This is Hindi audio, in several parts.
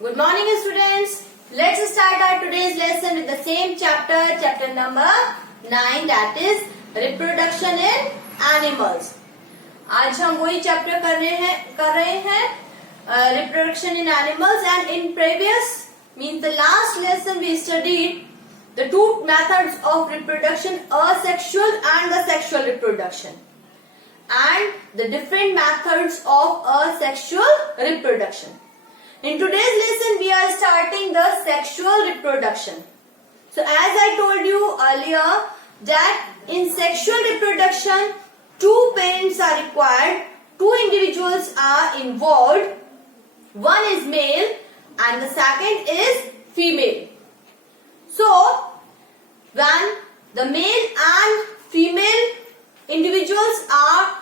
Good morning students. Let's start our today's lesson with the same chapter number 9, that is reproduction in animals. आज हम वही चैप्टर कर रहे हैं reproduction in animals, and in previous means the last lesson we studied the two methods of reproduction, asexual and the sexual reproduction, and the different methods of asexual reproduction. In today's lesson, we are starting the sexual reproduction. So, as I told you earlier, that in sexual reproduction, two parents are required, two individuals are involved. One is male and the second is female. So, when the male and female individuals are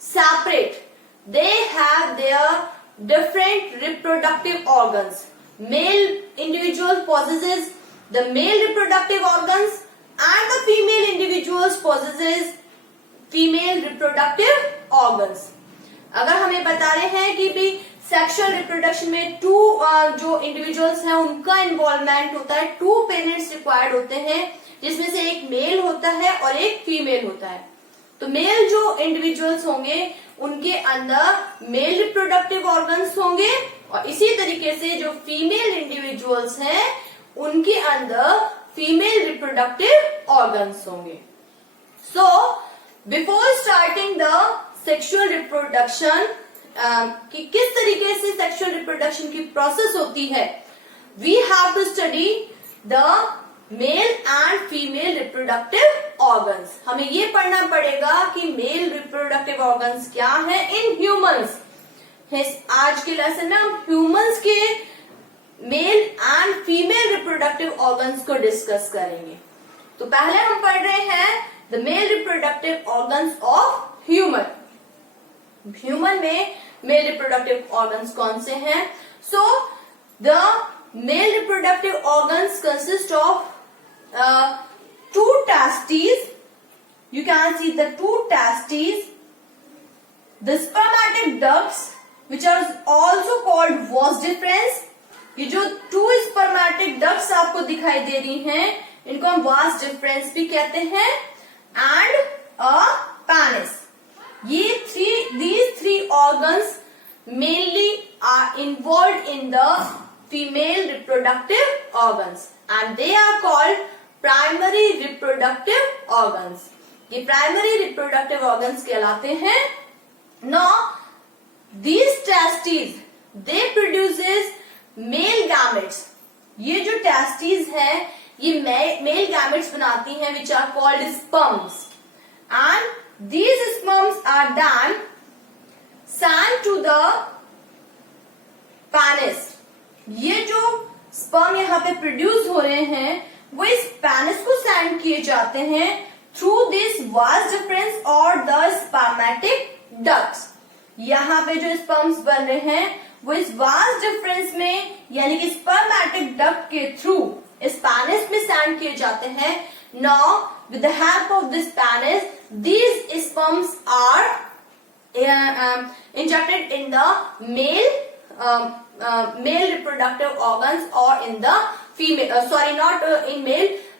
separate, they have their different reproductive organs. Male individual possesses the male reproductive organs and the female individuals possesses female reproductive organs. अगर हमें बता रहे हैं कि भी सेक्सुअल रिप्रोडक्शन में टू जो इंडिविजुअल्स हैं उनका इन्वॉल्वमेंट होता है, टू पेरेंट्स रिक्वायर्ड होते हैं, जिसमें से एक मेल होता है और एक फीमेल होता है. तो मेल जो इंडिविजुअल्स होंगे उनके अंदर मेल रिप्रोडक्टिव ऑर्गन्स होंगे और इसी तरीके से जो फीमेल इंडिविजुअल्स हैं उनके अंदर फीमेल रिप्रोडक्टिव ऑर्गन्स होंगे. So before starting the sexual reproduction, कि किस तरीके से सेक्सुअल रिप्रोडक्शन की प्रोसेस होती है, we have to study the male and female reproductive organs. हमें ये पढ़ना पड़ेगा कि मेल रिप्रोडक्टिव ऑर्गन्स क्या है इन ह्यूमंस. आज के लेसन में हम ह्यूमंस के mail and female reproductive organs को डिस्कस करेंगे. तो पहले हम पढ़ रहे हैं the male reproductive organs of human. Human में मेल रिप्रोडक्टिव ऑर्गन्स कौन से हैं? So the male reproductive organs consist of two testes. You can see the two testes, the spermatic ducts, which are also called vas deferens. ये जो two spermatic ducts आपको दिखाई दे रही हैं, इनको हम vas deferens भी कहते हैं, and a penis. These three organs mainly are involved in the female reproductive organs, and they are called primary reproductive organs. ये प्राइमरी रिप्रोडक्टिव ऑर्गन्स कहलाते हैं. Now these testis they produces male gametes. ये जो टेस्टिस हैं ये मेल गैमेट्स बनाती हैं, which are called sperms, and these sperms are then send to the penis. ये जो स्पर्म यहाँ पे प्रोड्यूस हो रहे हैं वो इस पेनिस को सेंड किए जाते हैं थ्रू दिस वास डिफरेंस और द स्पर्मेटिक डक्ट्स. यहाँ पे जो स्पर्म्स बन रहे हैं वो इस वास डिफरेंस में यानी कि स्पर्मेटिक डक्ट के थ्रू इस पेनिस में सेंड किए जाते हैं. Now with the help of this penis these sperms are injected in the male reproductive organs or in the female,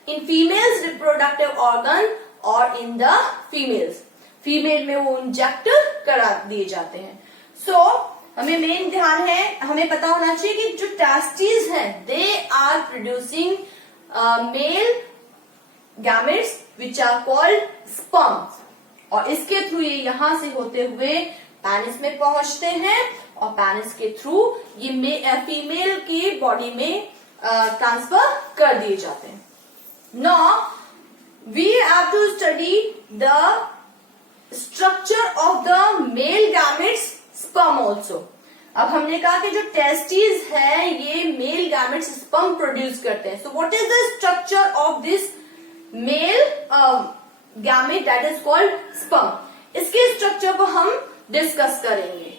in females reproductive organ or in the females. Female में वो इंजेक्ट करा दिए जाते हैं. सो हमें मेन ध्यान है, हमें पता होना चाहिए कि जो टेस्टिस हैं they are producing male gametes which are called sperms, और इसके थ्रू ये यहां से होते हुए पेनिस में पहुंचते हैं और पेनिस के थ्रू ये फीमेल की बॉडी में ट्रांसफर कर दिए जाते हैं. Now we have to study the structure of the male gametes sperm also. अब हमने कहा कि जो टेस्टिस है ये मेल गैमेट्स स्पर्म प्रोड्यूस करते हैं. So what is the structure of this male gamete that is called sperm. इसके स्ट्रक्चर को हम डिस्कस करेंगे.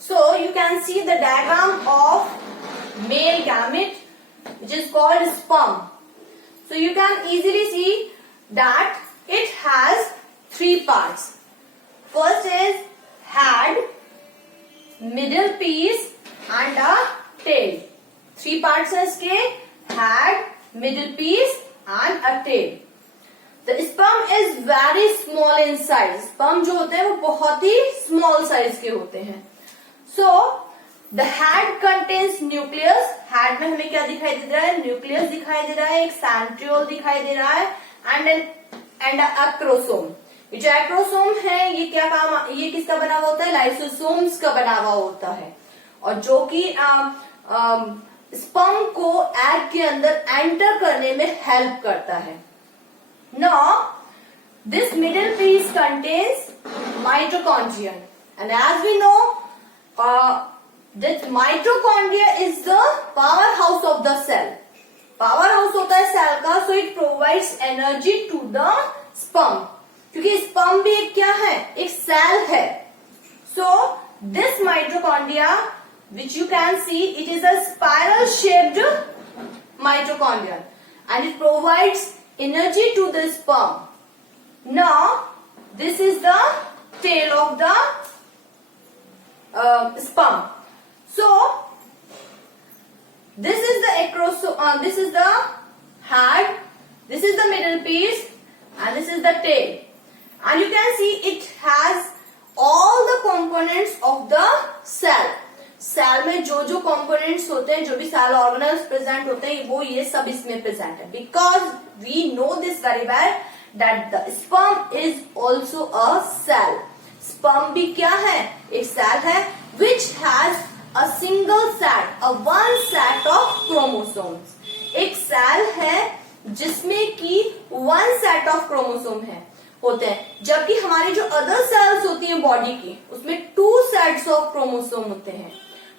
So you can see the diagram of male gamete, which is called sperm. So you can easily see that it has three parts. First is head, middle piece and a tail. Three parts है इसके, head, middle piece and a tail. The sperm is very small in size. Sperm जो होते हैं वो बहुत ही small size के होते हैं. So the head contains nucleus. Head में हमें क्या दिखाई दे रहा है? Nucleus दिखाई दे रहा है, एक centriole दिखाई दे रहा है and a acrosome. ये जो acrosome है ये क्या काम, ये किसका बना हुआ होता है? Lysosomes का बना हुआ होता है, और जो कि स्पर्म को एग के अंदर एंटर करने में हेल्प करता है. Now, this middle piece contains mitochondria, and as we know, that mitochondria is the powerhouse of the cell. Powerhouse होता है सेल का, so it provides energy to the sperm. क्योंकि sperm भी एक क्या है? एक सेल है. So this mitochondria, which you can see, it is a spiral shaped mitochondria, and it provides energy to the sperm. Now this is the tail of the sperm. So this is the acrosome, this is the head, this is the middle piece and this is the tail, and you can see it has all the components of the cell. Cell में जो जो कंपोनेंट्स होते हैं, जो भी सेल ऑर्गेनल्स प्रेजेंट होते हैं, वो ये सब इसमें प्रेजेंट है. Because we know this very well that the sperm is also a cell. Sperm भी क्या है? एक सेल है which has a single set, a one set of chromosomes. एक सेल है जिसमें कि वन सेट ऑफ क्रोमोसोम है होते हैं, जबकि हमारी जो अदर सेल्स होती हैं बॉडी की, उसमें 2 सेट्स ऑफ क्रोमोसोम होते हैं.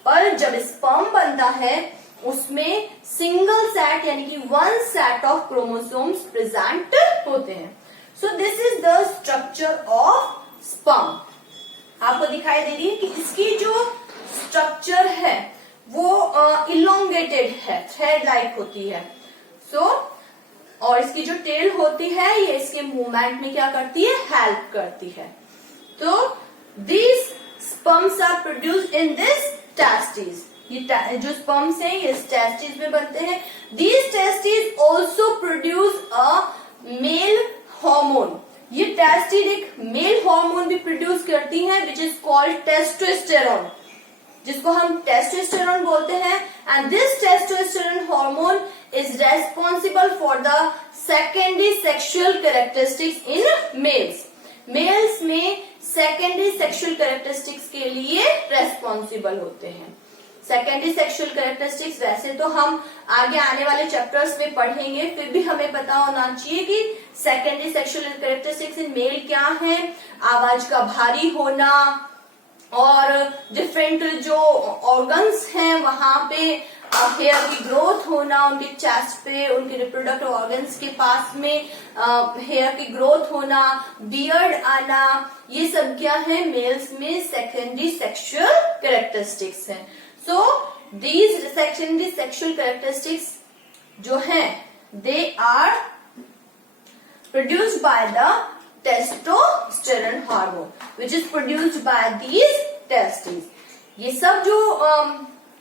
पर जब स्पर्म बनता है उसमें सिंगल सेट यानी कि 1 सेट ऑफ क्रोमोसोम्स प्रेजेंट होते हैं. So this is the structure of sperm. आपको दिखाई दे रही है कि इसकी जो स्ट्रक्चर है वो इलोंगेटेड है, थ्रेड लाइक होती है. और इसकी जो टेल होती है ये इसके मूवमेंट में क्या करती है? हेल्प करती है. तो these sperms are produced in this testis. ये जो स्पर्म्स हैं ये टेस्टिस में बनते हैं. These testis also produce a male hormone. ये टेस्टिस एक मेल हार्मोन भी प्रोड्यूस करती है विच इज कॉल्ड टेस्टोस्टेरोन, जिसको हम टेस्टोस्टेरोन बोलते हैं. And this testosterone hormone is responsible for the secondary sexual characteristics in males. Males में secondary sexual characteristics के लिए responsible होते हैं. Secondary sexual characteristics वैसे तो हम आगे आने वाले चैप्टर्स में पढ़ेंगे, फिर भी हमें पता होना चाहिए कि secondary sexual characteristics in male क्या है. आवाज का भारी होना और डिफरेंट जो ऑर्गन्स हैं वहां पे हेयर की ग्रोथ होना, उनके चेस्ट पे, उनके रिप्रोडक्टिव ऑर्गन्स के पास में हेयर की ग्रोथ होना, बियर्ड आना, ये सब क्या है? मेल्स में सेकेंडरी सेक्सुअल कैरेक्टरिस्टिक्स हैं. So these secondary sexual characteristics जो हैं they are produced by the testosterone hormone which is produced by these testes. ये सब जो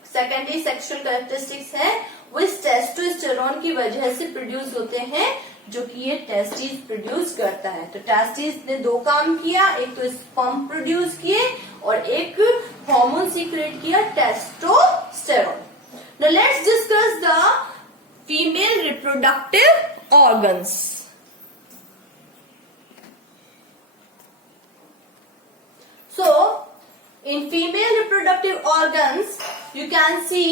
सेकेंडरी सेक्सुअल कैरेक्टरिस्टिक्स है वो इस टेस्टोस्टेरोन की वजह से प्रोड्यूस होते हैं, जो कि ये टेस्टिस प्रोड्यूस करता है. तो टेस्टिस ने 2 काम किया, एक तो स्पर्म प्रोड्यूस किए और एक हार्मोन सीक्रेट किया, testosterone. Now let's discuss the female reproductive organs. So, in female reproductive organs, you can see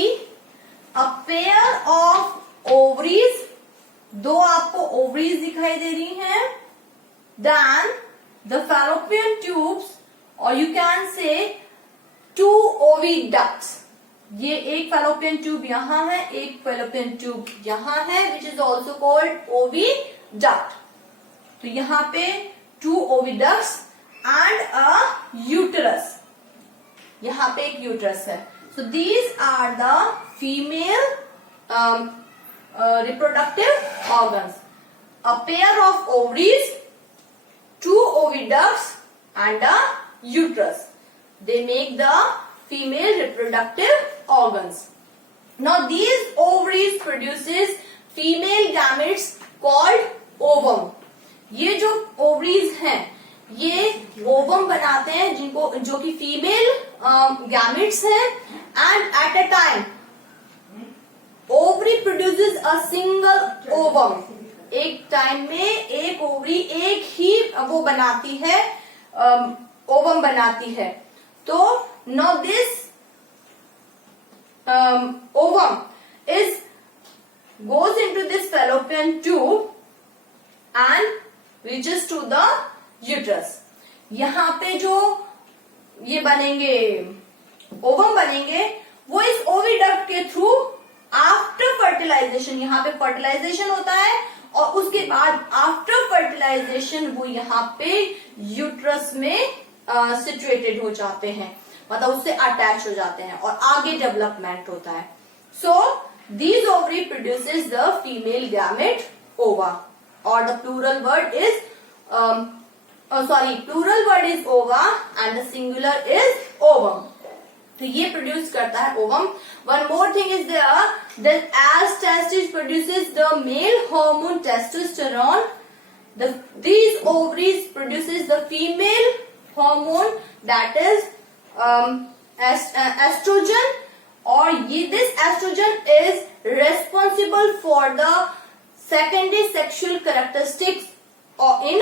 a pair of ovaries. 2 आपको ovaries दिखाई दे रही हैं. Then the fallopian tubes, or you can say 2 oviducts. ये एक fallopian tube यहाँ है, एक fallopian tube यहाँ है, which is also called oviduct. तो यहाँ पे 2 oviducts and a uterus. यहाँ पे एक यूटरस है. So these are the female reproductive organs. A pair of ovaries, two oviducts and a uterus. They make the female reproductive organs. Now these ovaries produces female gametes called ovum. ये जो ovaries हैं ये ovum बनाते हैं जिनको जो कि फीमेल gametes हैं, and at a time ovary produces a single ovum. एक टाइम में एक ओवरी एक ही वो बनाती है, ओवम बनाती है. तो now this ovum goes into this fallopian tube and reaches to the uterus. यहाँ पे जो ये बनेंगे ओवम बनेंगे वो इस ओविडक्ट के थ्रू आफ्टर फर्टिलाइजेशन, यहाँ पे फर्टिलाइजेशन होता है और उसके बाद आफ्टर फर्टिलाइजेशन वो यहाँ पे यूट्रस में सिचुएटेड हो जाते हैं, मतलब उससे अटैच हो जाते हैं और आगे डेवलपमेंट होता है. So these ovary produces the female gamete ova, और the plural word is plural word is ova and the singular is ovum. तो ये प्रोड्यूस करता है ovum. One more thing is there, that as testis produces the male hormone testosterone, these ovaries produces the female hormone that is estrogen, और ये this estrogen is responsible for the secondary sexual characteristics in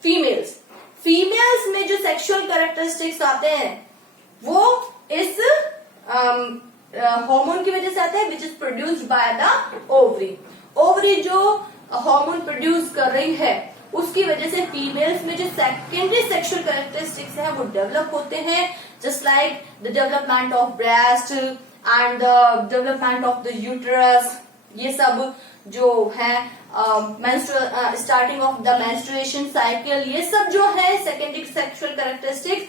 females. Females में जो sexual characteristics आते हैं वो इस हार्मोन की वजह से आते हैं, which is produced by the ovary. ovary जो हार्मोन प्रोड्यूस कर रही है उसकी वजह से फीमेल्स में जो सेकेंडरी सेक्सुअल कैरेक्टरिस्टिक्स हैं वो डेवलप होते हैं, just like the development of breast and the development of the uterus. ये सब जो है starting of the menstruation cycle, ये सब जो है secondary sexual characteristics,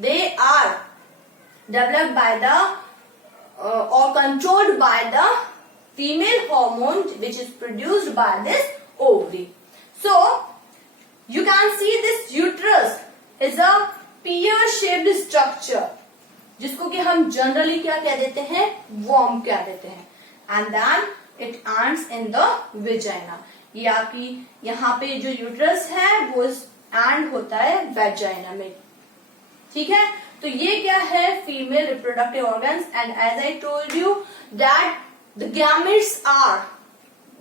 they are developed by the or controlled by the female hormone which is produced by this ovary. So you can see this uterus is a pear shaped structure जिसको कि हम जनरली क्या कह देते हैं, worm कह देते हैं, and then it ends in the vagina. ये आपकी यहाँ पे जो यूट्रस है वो एंड होता है वेजाइना में. ठीक है, तो ये क्या है, female reproductive organs. And as I told you that the gametes are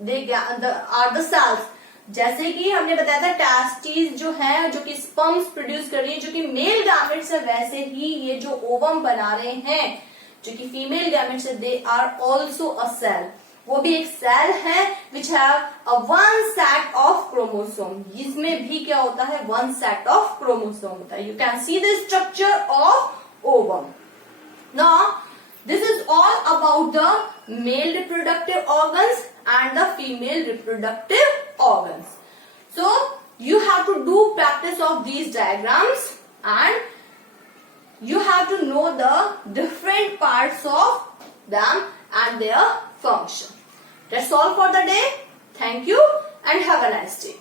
the cells. जैसे कि हमने बताया था टेस्टिस जो है जो कि स्पर्म्स प्रोड्यूस कर रही है जो कि मेल गैमेट्स है, वैसे ही ये जो ओवम बना रहे हैं जो कि फीमेल गैमेट्स है, they are also a cell. वो भी एक सेल है which have a one set of chromosome. इसमें भी क्या होता है, वन सेट ऑफ क्रोमोसोम होता है. You can see the structure of ovum. Now this is all about the male reproductive organs and the female reproductive organs. So you have to do practice of these diagrams and you have to know the different parts of them and their function. That's all for the day. Thank you and have a nice day.